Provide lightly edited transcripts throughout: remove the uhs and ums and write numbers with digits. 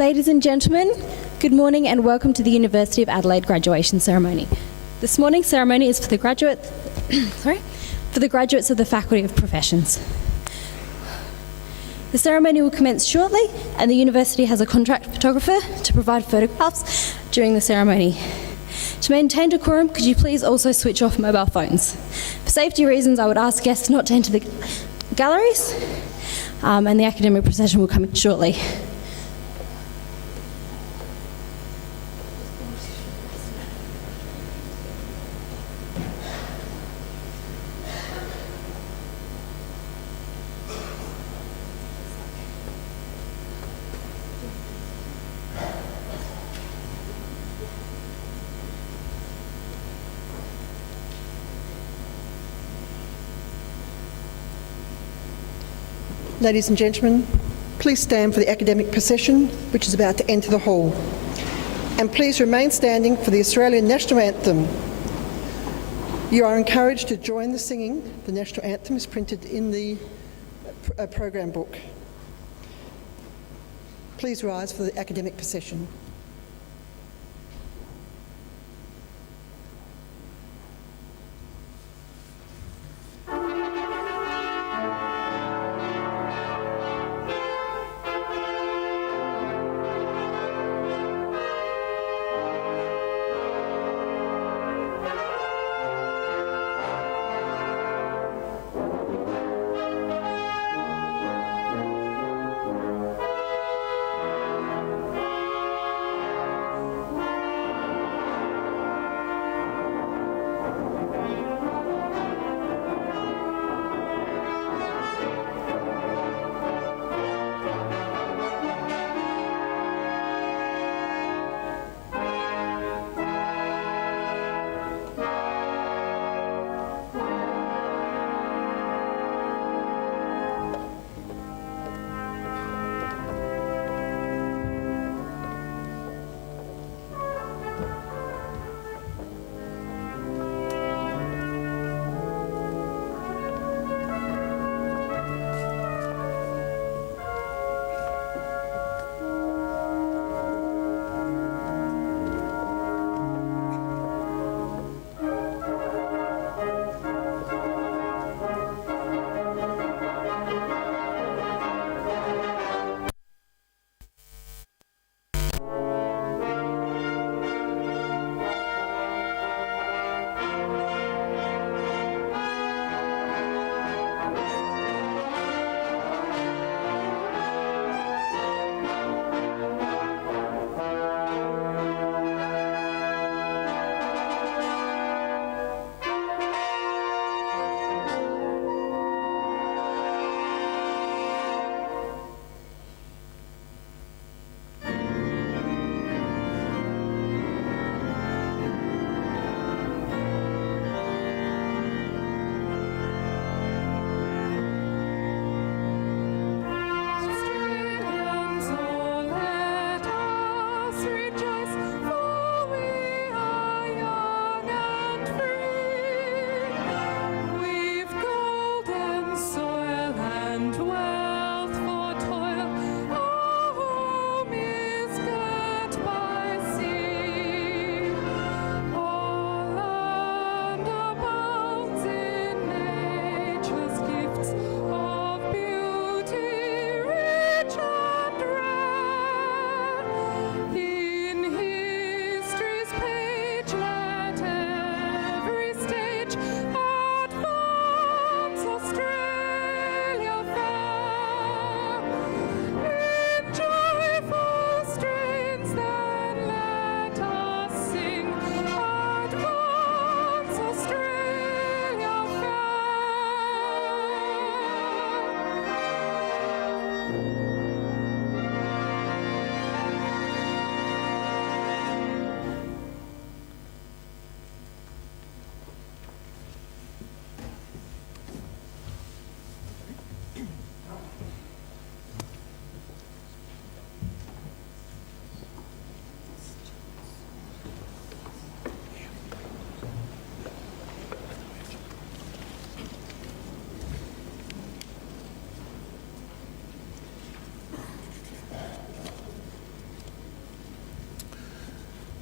Ladies and gentlemen, good morning and welcome to the University of Adelaide graduation ceremony. This morning's ceremony is for the graduates of the Faculty of Professions. The ceremony will commence shortly and the university has a contract photographer to provide photographs during the ceremony. To maintain decorum, could you please also switch off mobile phones? For safety reasons, I would ask guests not to enter the galleries, and the academic procession will come in shortly. Ladies and gentlemen, please stand for the academic procession which is about to enter the hall. And please remain standing for the Australian National Anthem. You are encouraged to join the singing. The National Anthem is printed in the program book. Please rise for the academic procession.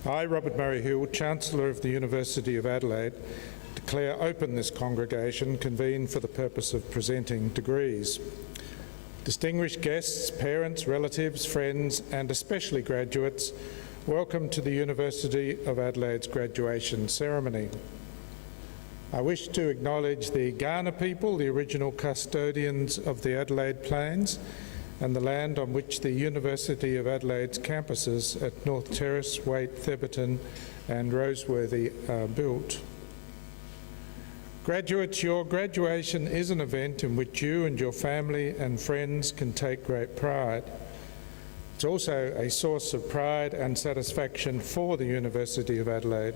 I, Robert Murray Hill, Chancellor of the University of Adelaide, declare open this congregation convened for the purpose of presenting degrees. Distinguished guests, parents, relatives, friends, and especially graduates, welcome to the University of Adelaide's graduation ceremony. I wish to acknowledge the Kaurna people, the original custodians of the Adelaide Plains, and the land on which the University of Adelaide's campuses at North Terrace, Waite, Theberton and Roseworthy are built. Graduates, your graduation is an event in which you and your family and friends can take great pride. It's also a source of pride and satisfaction for the University of Adelaide.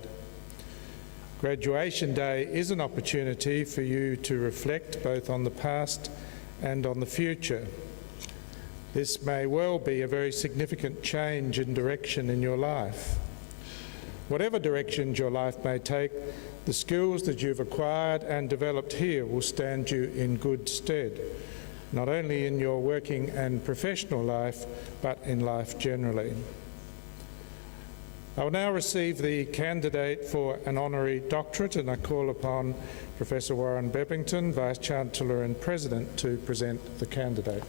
Graduation Day is an opportunity for you to reflect both on the past and on the future. This may well be a very significant change in direction in your life. Whatever directions your life may take, the skills that you've acquired and developed here will stand you in good stead, not only in your working and professional life, but in life generally. I will now receive the candidate for an honorary doctorate, and I call upon Professor Warren Bebbington, Vice-Chancellor and President, to present the candidate.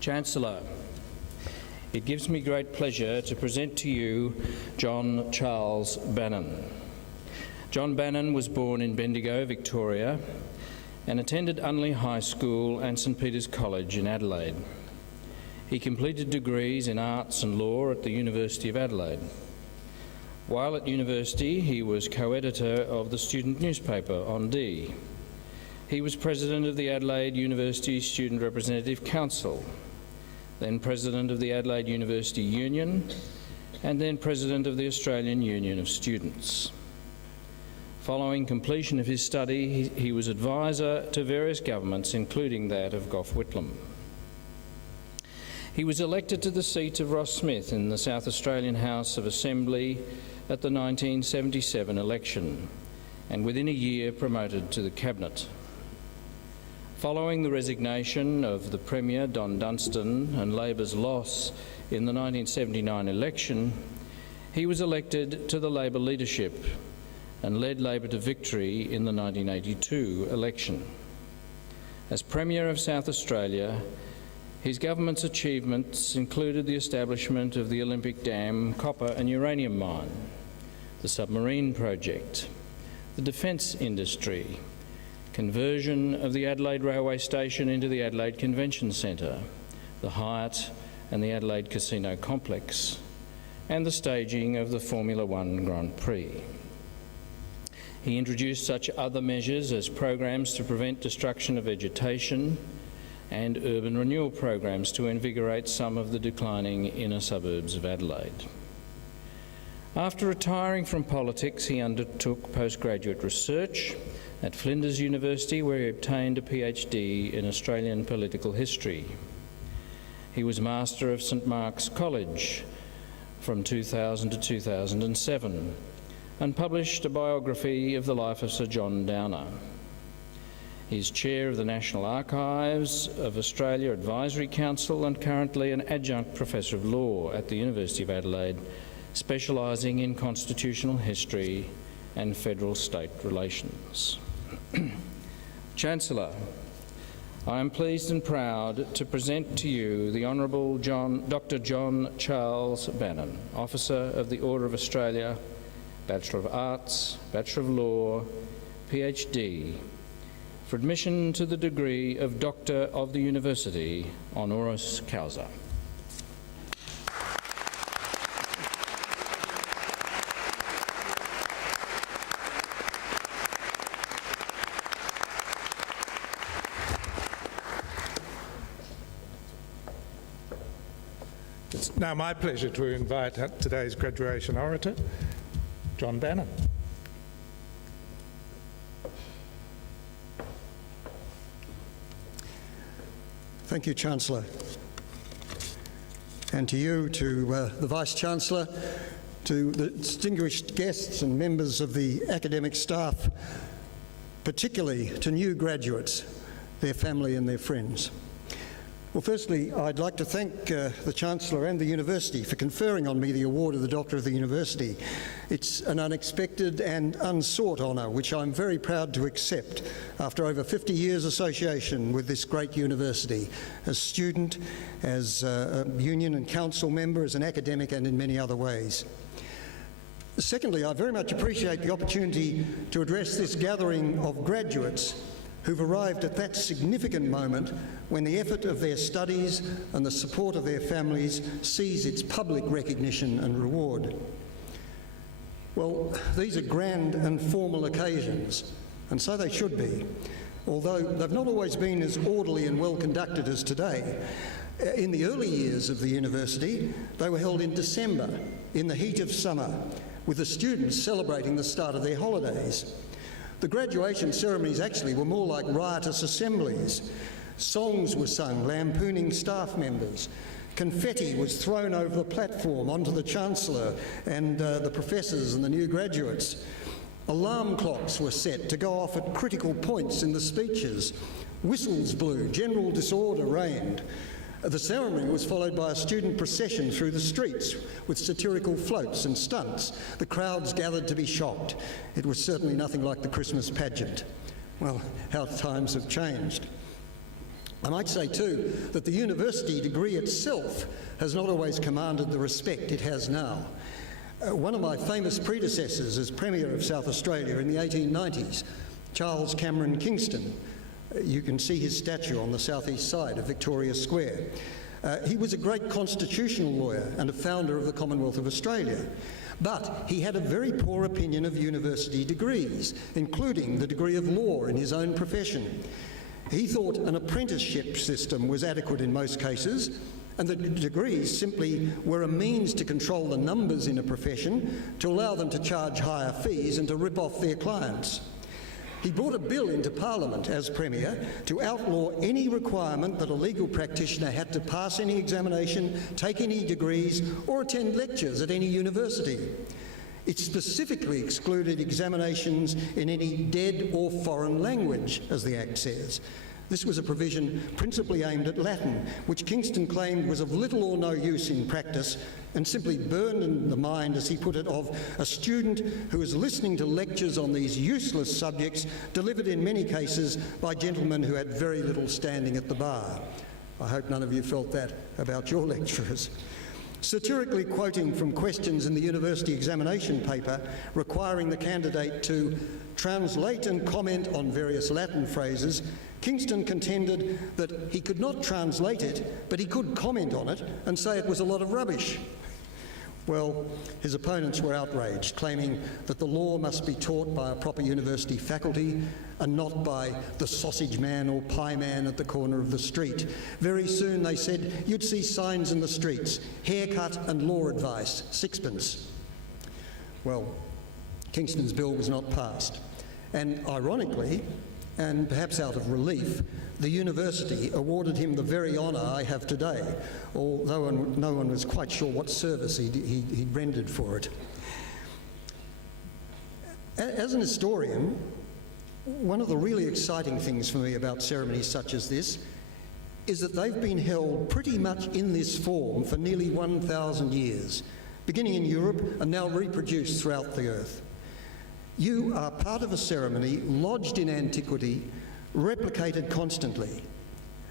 Chancellor, it gives me great pleasure to present to you John Charles Bannon. John Bannon was born in Bendigo, Victoria, and attended Unley High School and St Peter's College in Adelaide. He completed degrees in arts and law at the University of Adelaide. While at university, he was co-editor of the student newspaper On Dee. He was president of the Adelaide University Student Representative Council, then president of the Adelaide University Union, and then president of the Australian Union of Students. Following completion of his study, he was advisor to various governments, including that of Gough Whitlam. He was elected to the seat of Ross Smith in the South Australian House of Assembly at the 1977 election, and within a year promoted to the Cabinet. Following the resignation of the Premier, Don Dunstan, and Labor's loss in the 1979 election, he was elected to the Labor leadership and led Labor to victory in the 1982 election. As Premier of South Australia, his government's achievements included the establishment of the Olympic Dam copper and uranium mine, the submarine project, the defence industry, conversion of the Adelaide Railway Station into the Adelaide Convention Centre, the Hyatt and the Adelaide Casino Complex, and the staging of the Formula One Grand Prix. He introduced such other measures as programs to prevent destruction of vegetation and urban renewal programs to invigorate some of the declining inner suburbs of Adelaide. After retiring from politics, he undertook postgraduate research at Flinders University, where he obtained a PhD in Australian political history. He was Master of St Mark's College from 2000 to 2007 and published a biography of the life of Sir John Downer. He is Chair of the National Archives of Australia Advisory Council and currently an Adjunct Professor of Law at the University of Adelaide, specialising in constitutional history and federal-state relations. Chancellor, I am pleased and proud to present to you the Honourable Dr. John Charles Bannon, Officer of the Order of Australia, Bachelor of Arts, Bachelor of Law, PhD, for admission to the degree of Doctor of the University, honoris causa. It's now my pleasure to invite today's graduation orator, John Bannon. Thank you, Chancellor. And to you, to the Vice-Chancellor, to the distinguished guests and members of the academic staff, particularly to new graduates, their family and their friends. Well, firstly, I'd like to thank the Chancellor and the University for conferring on me the award of the Doctor of the University. It's an unexpected and unsought honour, which I'm very proud to accept after over 50 years' association with this great university, as student, as a union and council member, as an academic, and in many other ways. Secondly, I very much appreciate the opportunity to address this gathering of graduates who've arrived at that significant moment when the effort of their studies and the support of their families sees its public recognition and reward. Well, these are grand and formal occasions, and so they should be, although they've not always been as orderly and well conducted as today. In the early years of the university, they were held in December, in the heat of summer, with the students celebrating the start of their holidays. The graduation ceremonies actually were more like riotous assemblies. Songs were sung lampooning staff members. Confetti was thrown over the platform onto the Chancellor and the professors and the new graduates. Alarm clocks were set to go off at critical points in the speeches. Whistles blew, general disorder reigned. The ceremony was followed by a student procession through the streets with satirical floats and stunts. The crowds gathered to be shocked. It was certainly nothing like the Christmas pageant. Well, how times have changed. I might say too that the university degree itself has not always commanded the respect it has now. One of my famous predecessors as Premier of South Australia in the 1890s, Charles Cameron Kingston, you can see his statue on the southeast side of Victoria Square. He was a great constitutional lawyer and a founder of the Commonwealth of Australia. But he had a very poor opinion of university degrees, including the degree of law in his own profession. He thought an apprenticeship system was adequate in most cases, and that degrees simply were a means to control the numbers in a profession, to allow them to charge higher fees and to rip off their clients. He brought a bill into Parliament as Premier to outlaw any requirement that a legal practitioner had to pass any examination, take any degrees, or attend lectures at any university. It specifically excluded examinations in any dead or foreign language, as the Act says. This was a provision principally aimed at Latin, which Kingston claimed was of little or no use in practice and simply burned in the mind, as he put it, of a student who was listening to lectures on these useless subjects delivered in many cases by gentlemen who had very little standing at the bar. I hope none of you felt that about your lecturers. Satirically quoting from questions in the university examination paper requiring the candidate to translate and comment on various Latin phrases, Kingston contended that he could not translate it, but he could comment on it and say it was a lot of rubbish. Well, his opponents were outraged, claiming that the law must be taught by a proper university faculty and not by the sausage man or pie man at the corner of the street. Very soon, they said, you'd see signs in the streets, haircut and law advice, sixpence. Well, Kingston's bill was not passed. And ironically, and perhaps out of relief, the university awarded him the very honour I have today, although no one was quite sure what service he rendered for it. As an historian, one of the really exciting things for me about ceremonies such as this is that they've been held pretty much in this form for nearly 1,000 years, beginning in Europe and now reproduced throughout the earth. You are part of a ceremony lodged in antiquity, replicated constantly.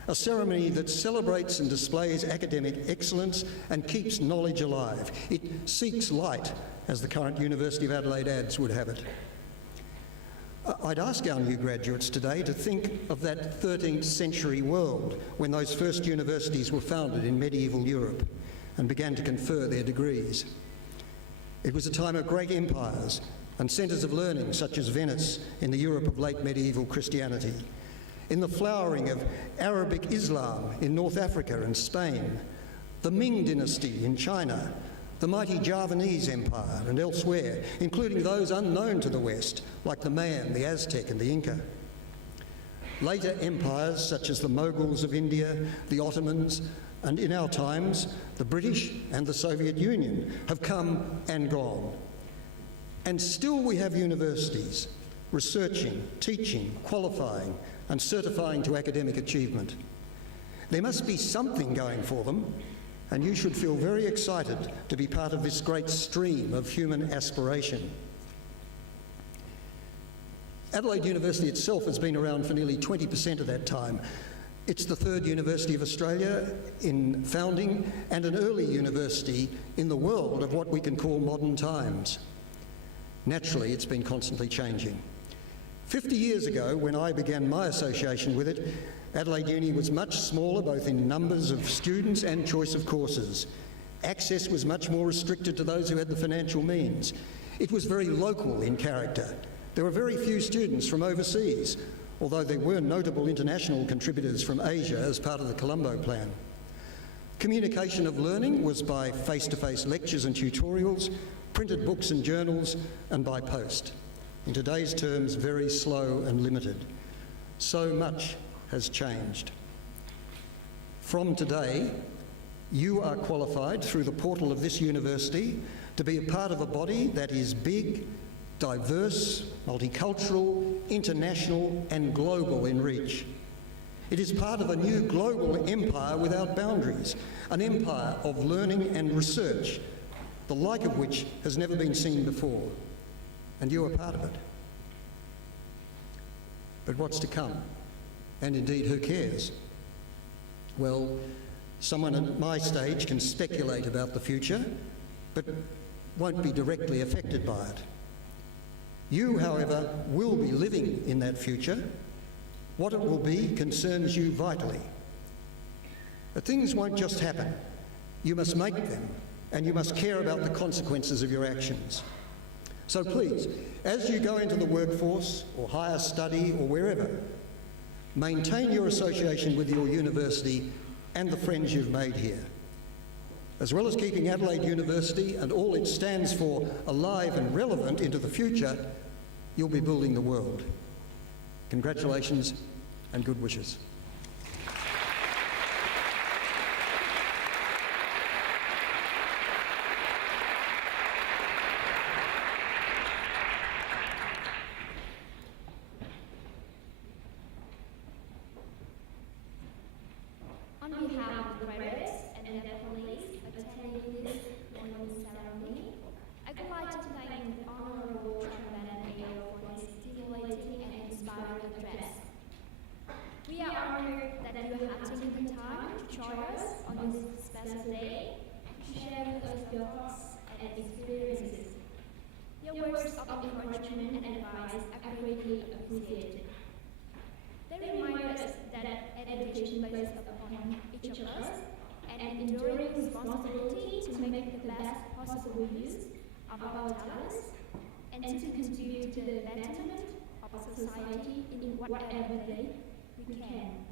A ceremony that celebrates and displays academic excellence and keeps knowledge alive. It seeks light, as the current University of Adelaide ads would have it. I'd ask our new graduates today to think of that 13th century world when those first universities were founded in medieval Europe and began to confer their degrees. It was a time of great empires and centres of learning such as Venice in the Europe of late medieval Christianity, in the flowering of Arabic Islam in North Africa and Spain, the Ming dynasty in China, the mighty Javanese Empire and elsewhere, including those unknown to the West, like the Mayan, the Aztec and the Inca. Later empires such as the Mughals of India, the Ottomans, and in our times, the British and the Soviet Union have come and gone. And still we have universities researching, teaching, qualifying, and certifying to academic achievement. There must be something going for them, and you should feel very excited to be part of this great stream of human aspiration. Adelaide University itself has been around for nearly 20% of that time. It's the third university of Australia in founding and an early university in the world of what we can call modern times. Naturally, it's been constantly changing. 50 years ago, when I began my association with it, Adelaide Uni was much smaller, both in numbers of students and choice of courses. Access was much more restricted to those who had the financial means. It was very local in character. There were very few students from overseas, although there were notable international contributors from Asia as part of the Colombo Plan. Communication of learning was by face-to-face lectures and tutorials, printed books and journals, and by post. In today's terms, very slow and limited. So much has changed. From today, you are qualified through the portal of this university to be a part of a body that is big, diverse, multicultural, international, and global in reach. It is part of a new global empire without boundaries, an empire of learning and research, the like of which has never been seen before, and you are part of it. But what's to come? And indeed, who cares? Well, someone at my stage can speculate about the future, but won't be directly affected by it. You, however, will be living in that future. What it will be concerns you vitally. But things won't just happen. You must make them, and you must care about the consequences of your actions. So please, as you go into the workforce or higher study or wherever, maintain your association with your university and the friends you've made here. As well as keeping Adelaide University and all it stands for alive and relevant into the future, you'll be building the world. Congratulations and good wishes. On behalf of the graduates and their colleagues attending this morning ceremony, I would like to thank the Honourable Chairman AO for his stimulating and inspiring address. We are honoured that you have taken the time to join us on this special day to share with us your thoughts and experiences. Your words of encouragement and advice are greatly appreciated. They remind us that education plays upon each of us an enduring responsibility to make the best possible use of our talents and to contribute to the betterment of society in whatever way we can.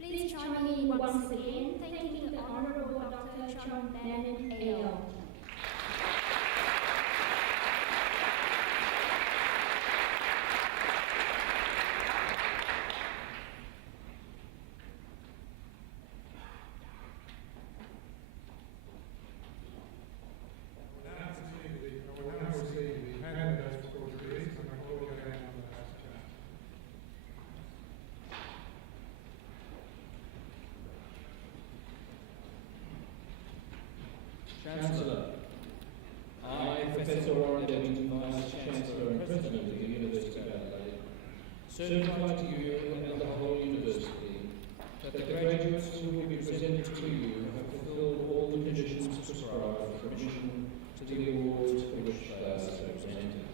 Please join me once again thanking the Honourable Dr. John Bannon AO. Chancellor, I, Professor Warren Devington, Vice-Chancellor and President of the University of Adelaide, certify to you and the whole University that the graduates who will be presented to you have fulfilled all the conditions prescribed for admission to the awards for which they are so presented.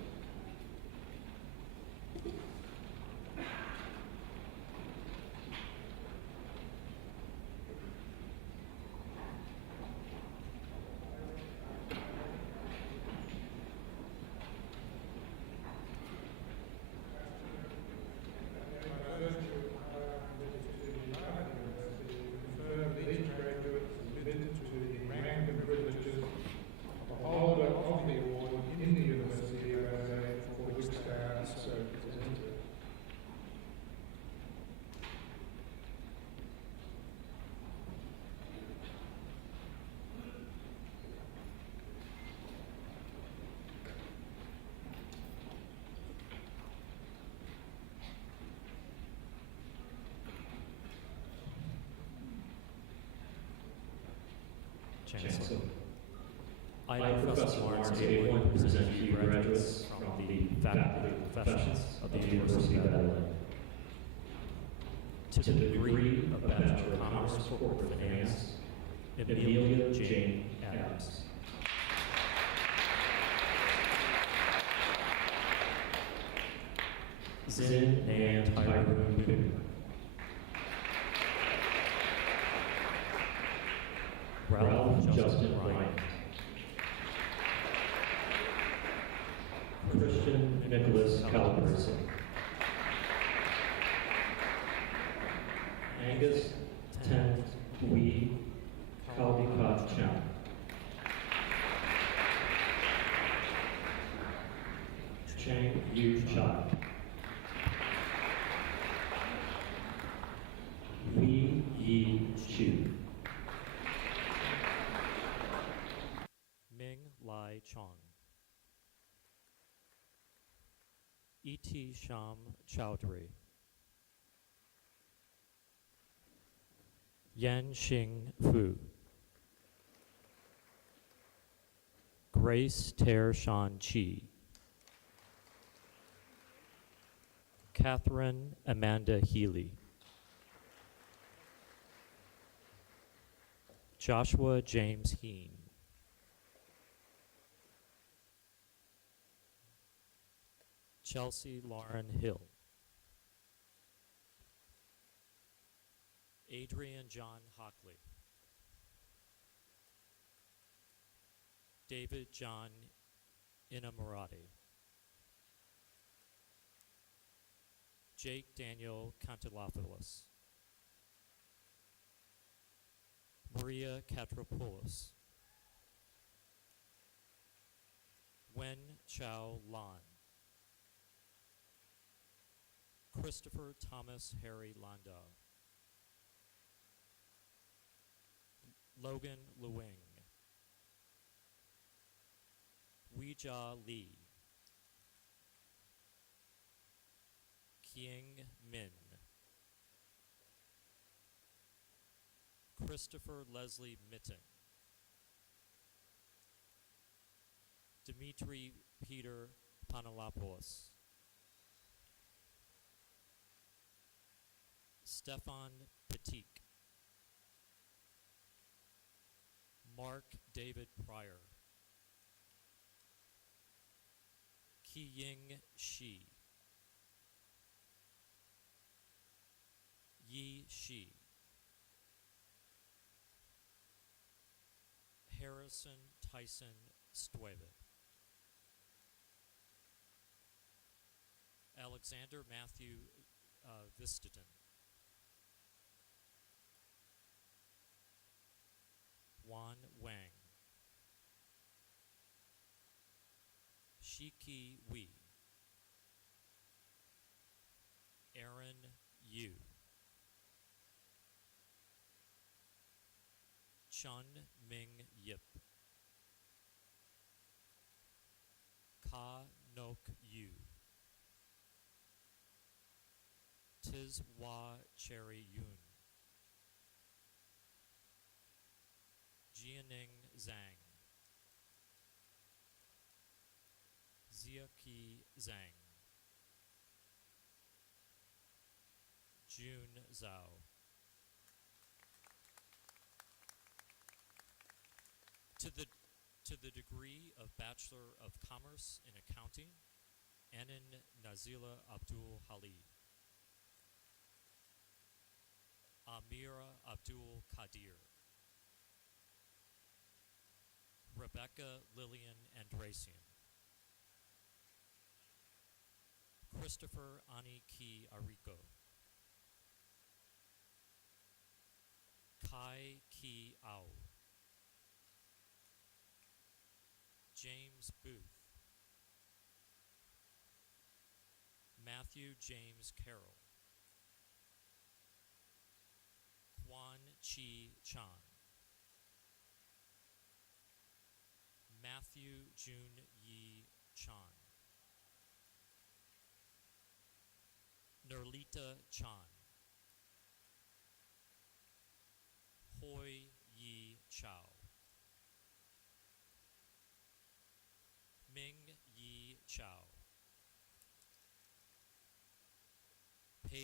Chancellor. I am Professor Lawrence A. Boyd, present to you graduates from the faculty and professions of the University of Adelaide. To the degree of Bachelor of Commerce, Corporate Finance, Amelia Jane Adams. Zin Nan Tyrone Newton. Ralph Justin Ryan. Christian Nicholas Calabrese. Angus Ten Wee Caldecott Chan. Chang Yu Chai. Wei Yi Chu. Ming Lai Chong. E.T. Sham Chowdhury. Yan Xing Fu. Grace Ter Shan Chi. Catherine Amanda Healy. Joshua James Heen. Chelsea Lauren Hill. Adrian John Hockley. David John Inamorati. Jake Daniel Kantilopoulos. Maria Katropoulos. Wen Chao Lan. Christopher Thomas Harry Landau. Logan Luing. Weijia Li. Qiang Min. Christopher Leslie Mitten. Dmitry Peter Panalopoulos. Stefan Petit. Mark David Pryor. Qiying Shi. Yi Shi. Harrison Tyson Stueve. Alexander Matthew Vistaden. Wan Wang. Shiki Wei. Aaron Yu. Chun Ming Yip. Ka Nok Yu. Tiz Hua Cherry Yun. Jianing Zhang. Ziaqi Zhang. Jun Zhao. To the degree of Bachelor of Commerce in Accounting, Anan Nazila Abdul Hali. Amira Abdul Qadir. Rebecca Lillian Andrasian. Christopher Ani Ki Arico. Kai Ki Au. James Booth. Matthew James Carroll. Quan Chi Chan. Matthew Jun Yi Chan. Nerlita Chan. Hoi Yi Chao.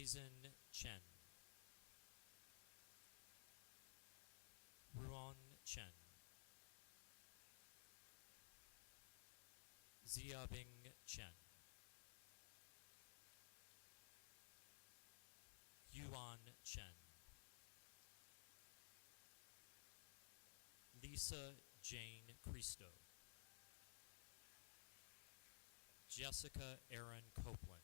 Hazen Chen, Ruon Chen, Xiaobing Chen, Yuan Chen, Lisa Jane Cristo, Jessica Erin Copeland,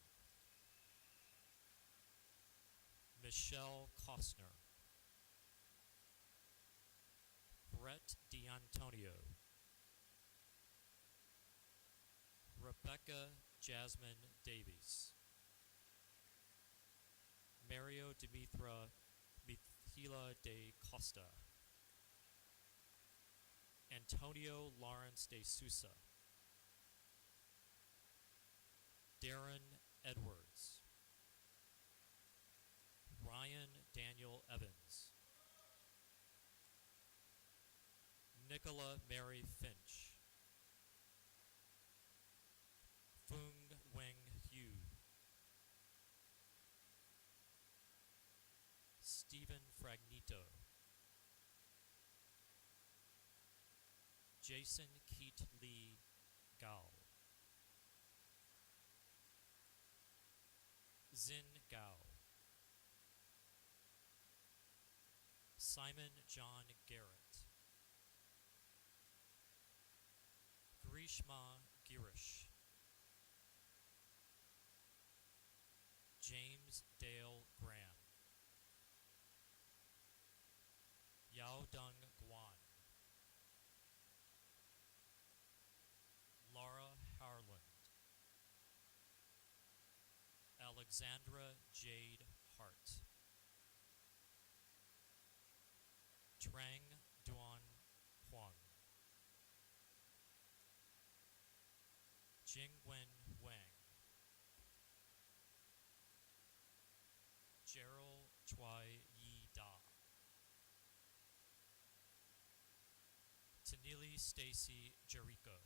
Michelle Costner, Brett D'Antonio, Rebecca Jasmine Davies, Mario Dimitra Mithila de Costa, Antonio Lawrence de Sousa, Darren Edwards, Ryan Daniel Evans, Nicola Mary Finch, Fung Weng Hu, Stephen Fragnito, Jason Keat Lee Gao, Xin Gao, Simon John Garrett, Grishma Girish, James Dale Graham, Yao Dung Guan, Laura Harland, Alexandra Jade Hart, Trang Duan Huang, Jingwen Wang, Gerald Choi Yi Da, Tanili Stacy Jericho,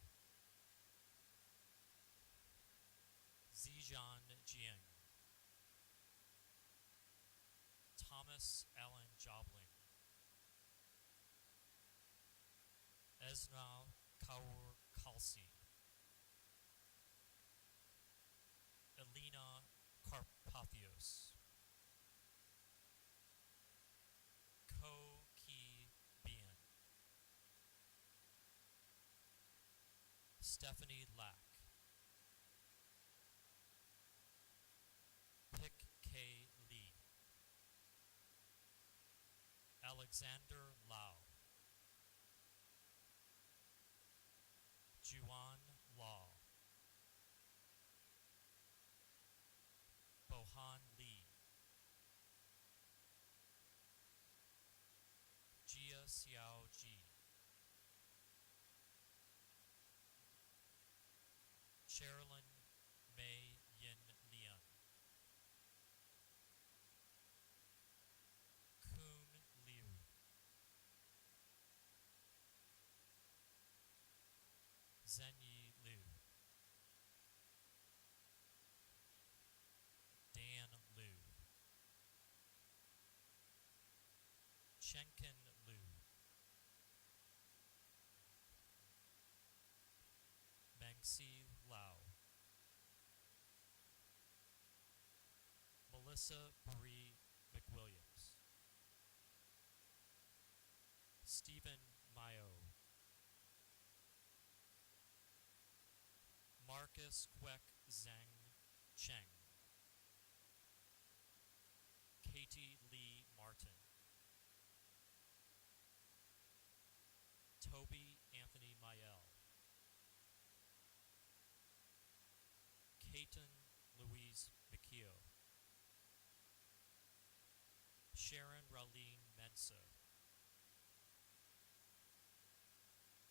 Zijan Jiang, Thomas Allen Jobling, Esna Kaur Kalsi, Elena Carpathios, Ko Ki Bien, Stephanie Lack, Pick K. Lee, Alexander Lau, Juan Law, Bohan Lee, Jia Xiao Ji, Sherilyn Mei Yin Lian, Kun Liu, Zhenyi Liu, Dan Liu, Chenkin Liu, Mengxi Lau, Melissa Marie McWilliams, Stephen Mayo, Marcus Kwek Zhang Cheng, Katie Lee Martin, Toby Anthony Mayel, Caton Louise McKeo, Sharon Raleen Mensa,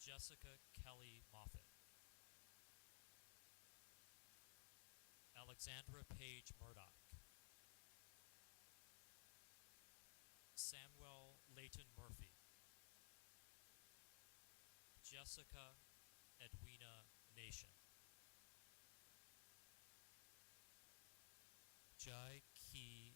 Jessica Kelly Moffett, Alexandra Page Murdoch, Samuel Leighton Murphy, Jessica Edwina Nation, Jai Ki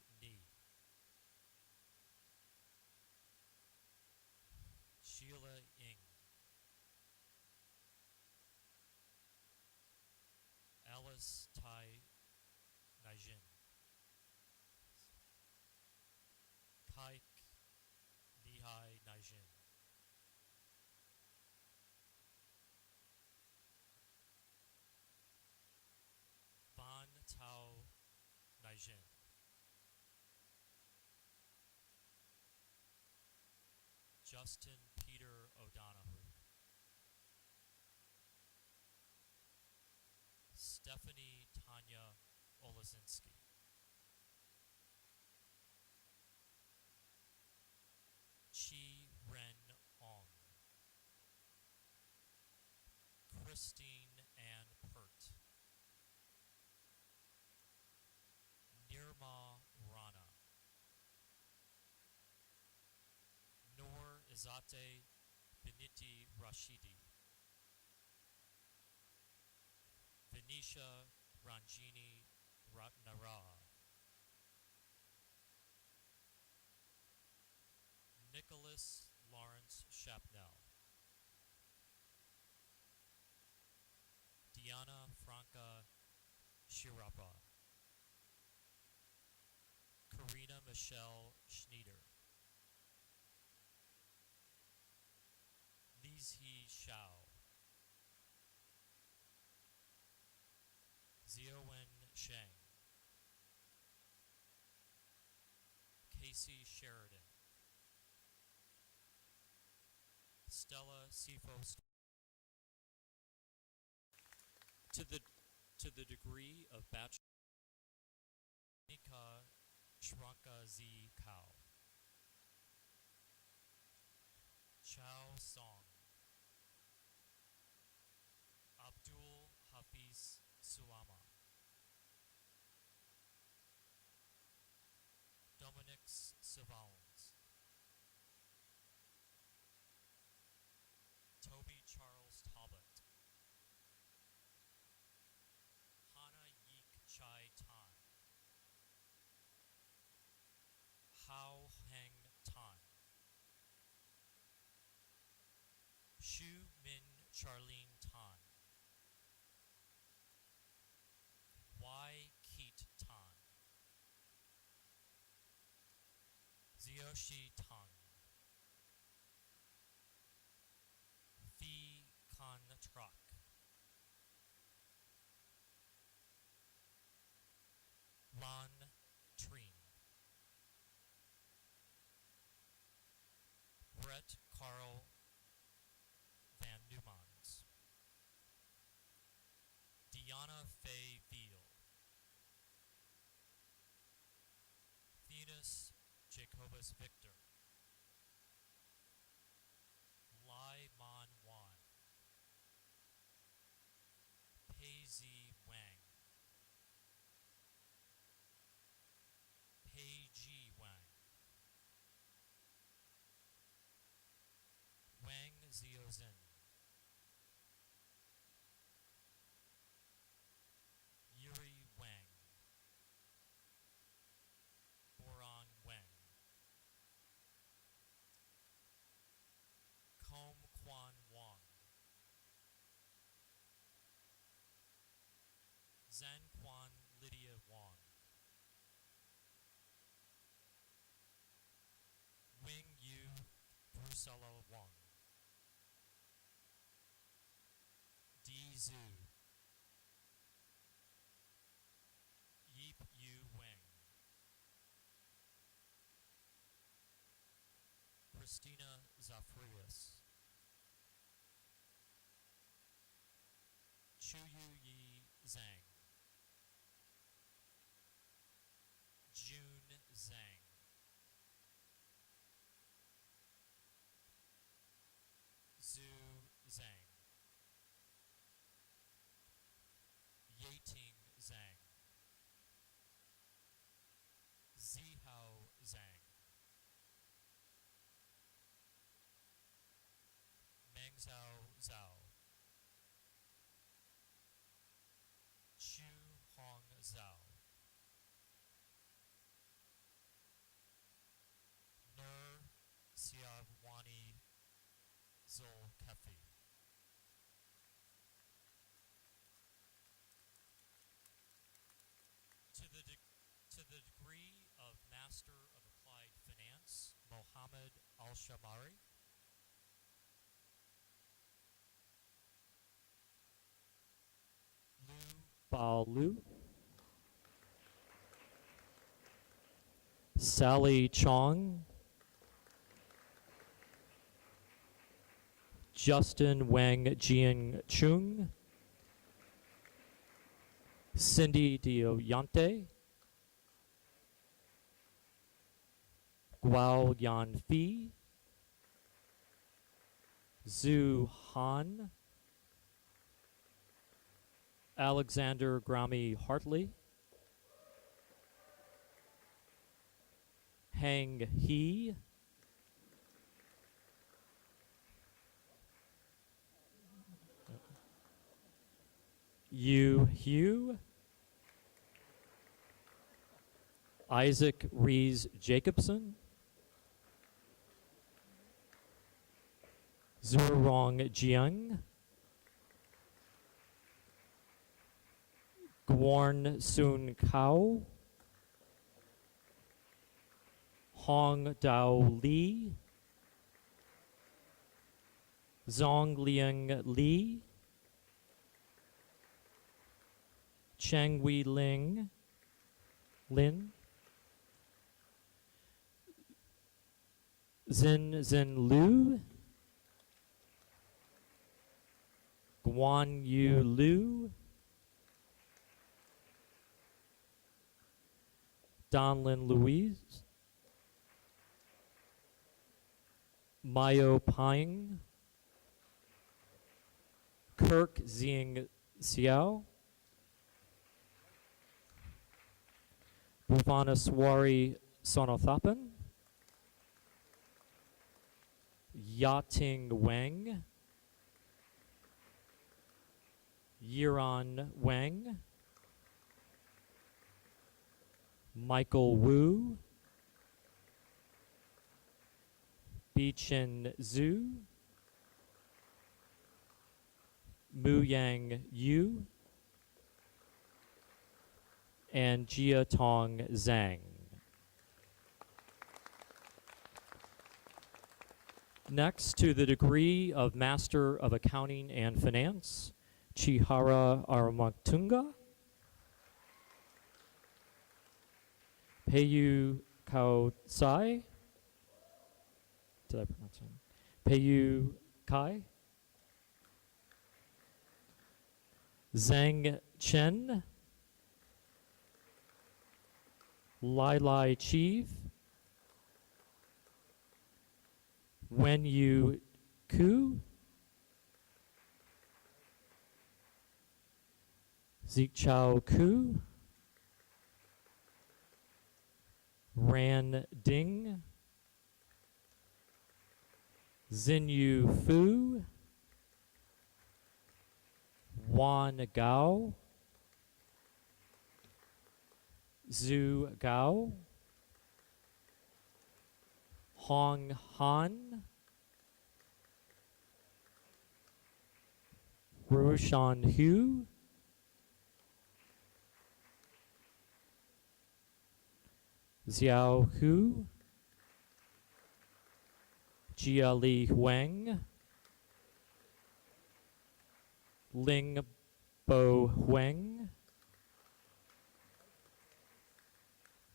Justin Peter O'Donoghue, Stephanie Tanya Olazinski, Chi Ren Ong, Christine Ann Pert, Nirma Rana, Noor Izate Biniti Rashidi, Venetia Ranjini Ratnara, Nicholas Lawrence Chapnell, Diana Franca Shirapa, Karina Michelle Schneider, Lizhi Shao, Ziowen Sheng, Casey Sheridan, Stella Sifo. To the degree of Bachelor, Nika Shranka Z. Kao, Chao Song, Abdul Hafiz Sulama, Dominix Savons, Toby Charles Talbot, Hana Yeek Chai Tan, Hao Heng Tan, Shu Min Charlene Tan, Wai Keat Tan, Zioshi Tang, Phi Kan Trak, Lan Treen, Brett Carl Van Numans, Deanna Faye Veal, Venus Jacobus Victor, Lai Man Wan, Pei Zi Wang, Pei Ji Wang, Wang Ziozhen, Yuri Wang, Boran Wang, Com Quan Wang, Zan Quan Lydia Wang, Wing Yu Drusella Wang, Di Zhu, Yip Yu Wang, Christina Zafrius, Chuyu Yi Zhang, June Zhang, Zhu Zhang, Yating Zhang, Zihao Zhang, Mengzhao Zhao, Chu Hong Zhao, Nur Siavwani Zulkefi. To the degree of Master of Applied Finance, Mohammed Al-Shamari, Lu Bao Lu, Sally Chong, Justin Wang Jian Chung, Cindy Dioyante, Guao Yan Fi, Zhu Han, Alexander Grami Hartley, Hang He, Yu Hu, Isaac Rees Jacobson, Zurong Jiang, Guorn Sun Kao, Hong Dao Li, Zong Liang Li, Cheng Wei Lin, Zin Lu, Guan Yu Lu, Donlin Louise, Mayo Ping, Kirk Zing Xiao, Bhuvanaswari Sonothapan, Yating Wang, Yiran Wang, Michael Wu, Bichen Zhu, Muyang Yu, and Jiatong Zhang. Next, to the degree of Master of Accounting and Finance, Chihara Aramatunga, Peiyu Kaotsai, did I pronounce it? Peiyu Kai, Zhang Chen, Lai Lai Chief, Wen Yu Ku, Zichao Ku, Ran Ding, Xinyu Fu, Wan Gao, Zhu Gao, Hong Han, Rushan Hu, Xiao Hu, Jiali Huang, Ling Bo Huang,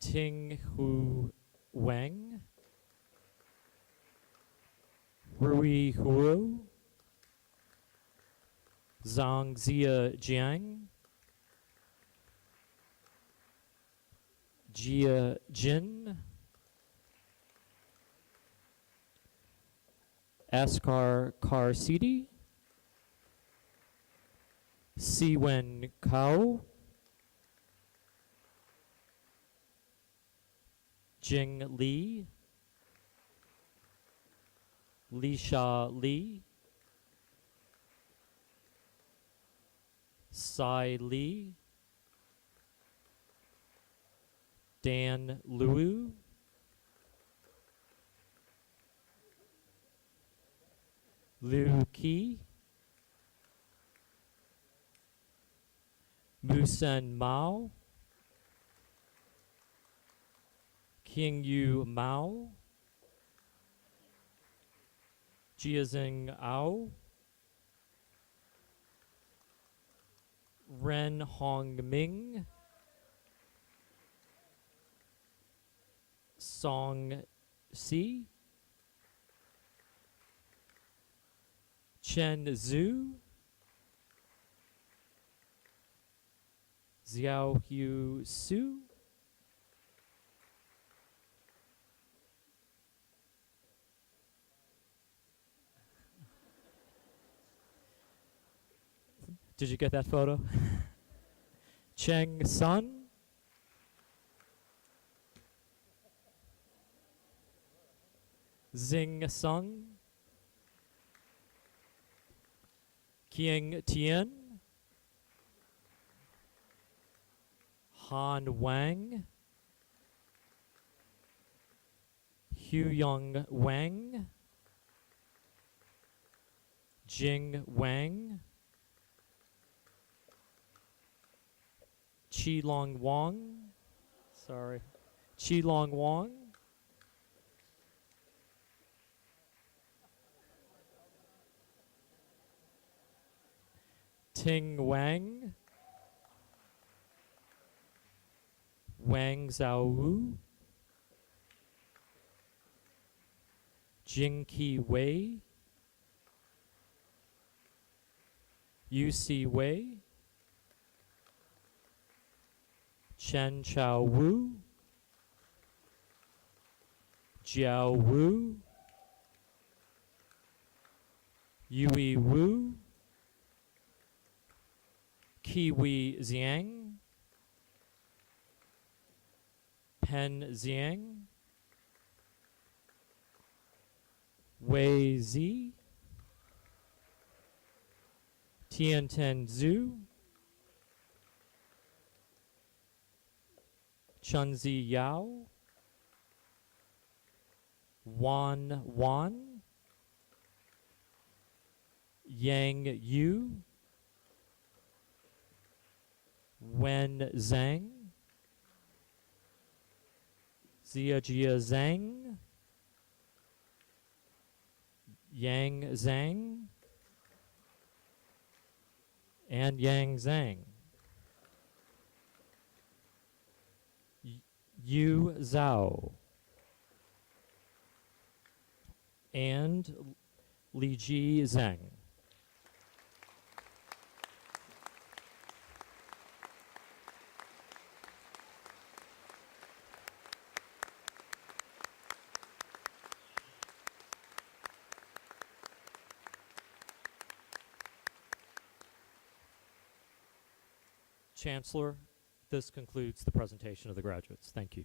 Ting Hu Wang, Rui Huo, Zhang Zia Jiang, Jia Jin, Askar Karsidi, Siwen Kao, Jing Li, Lisha Li, Sai Li, Dan Liu, Liu Qi, Musen Mao, King Yu Mao, Jiazeng Ao, Ren Hong Ming, Song Si, Chen Zhu, Xiao Hu Su, did you get that photo? Cheng Sun, Xing Sung, Qiang Tian, Han Wang, Huyong Wang, Jing Wang, Qilong Wang, sorry, Qilong Wang, Ting Wang, Wang Xiaowu, Jingqi Wei, Yusi Wei, Chen Chao Wu, Jiao Wu, Yui Wu, Kiwi Xiang, Pen Xiang, Wei Zi, Tianten Zhu, Chunzi Yao, Wan Wan, Yang Yu, Wen Zhang, Ziajia Zhang, Yang Zhang, and Yang Zhang. Yu Zhao and Li Ji Zhang. Chancellor, this concludes the presentation of the graduates. Thank you.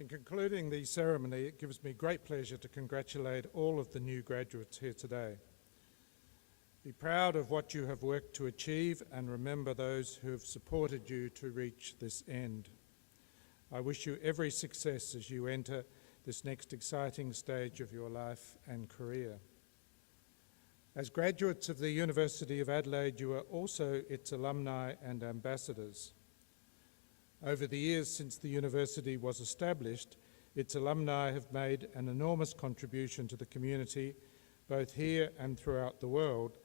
In concluding the ceremony, it gives me great pleasure to congratulate all of the new graduates here today. Be proud of what you have worked to achieve and remember those who have supported you to reach this end. I wish you every success as you enter this next exciting stage of your life and career. As graduates of the University of Adelaide, you are also its alumni and ambassadors. Over the years since the university was established, its alumni have made an enormous contribution to the community, both here and throughout the world,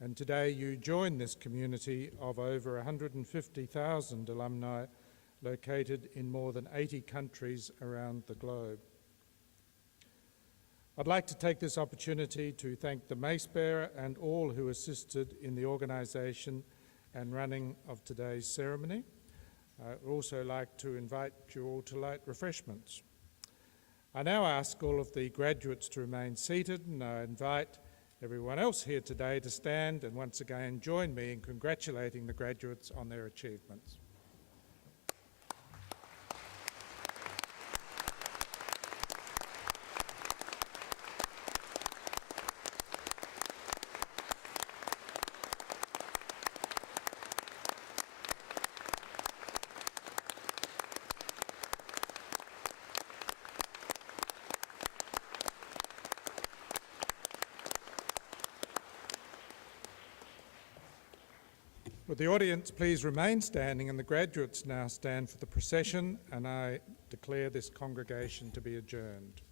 and today you join this community of over 150,000 alumni located in more than 80 countries around the globe. I'd like to take this opportunity to thank the mace bearer and all who assisted in the organisation and running of today's ceremony. I'd also like to invite you all to light refreshments. I now ask all of the graduates to remain seated, and I invite everyone else here today to stand and once again join me in congratulating the graduates on their achievements. Would the audience please remain standing, and the graduates now stand for the procession, and I declare this congregation to be adjourned.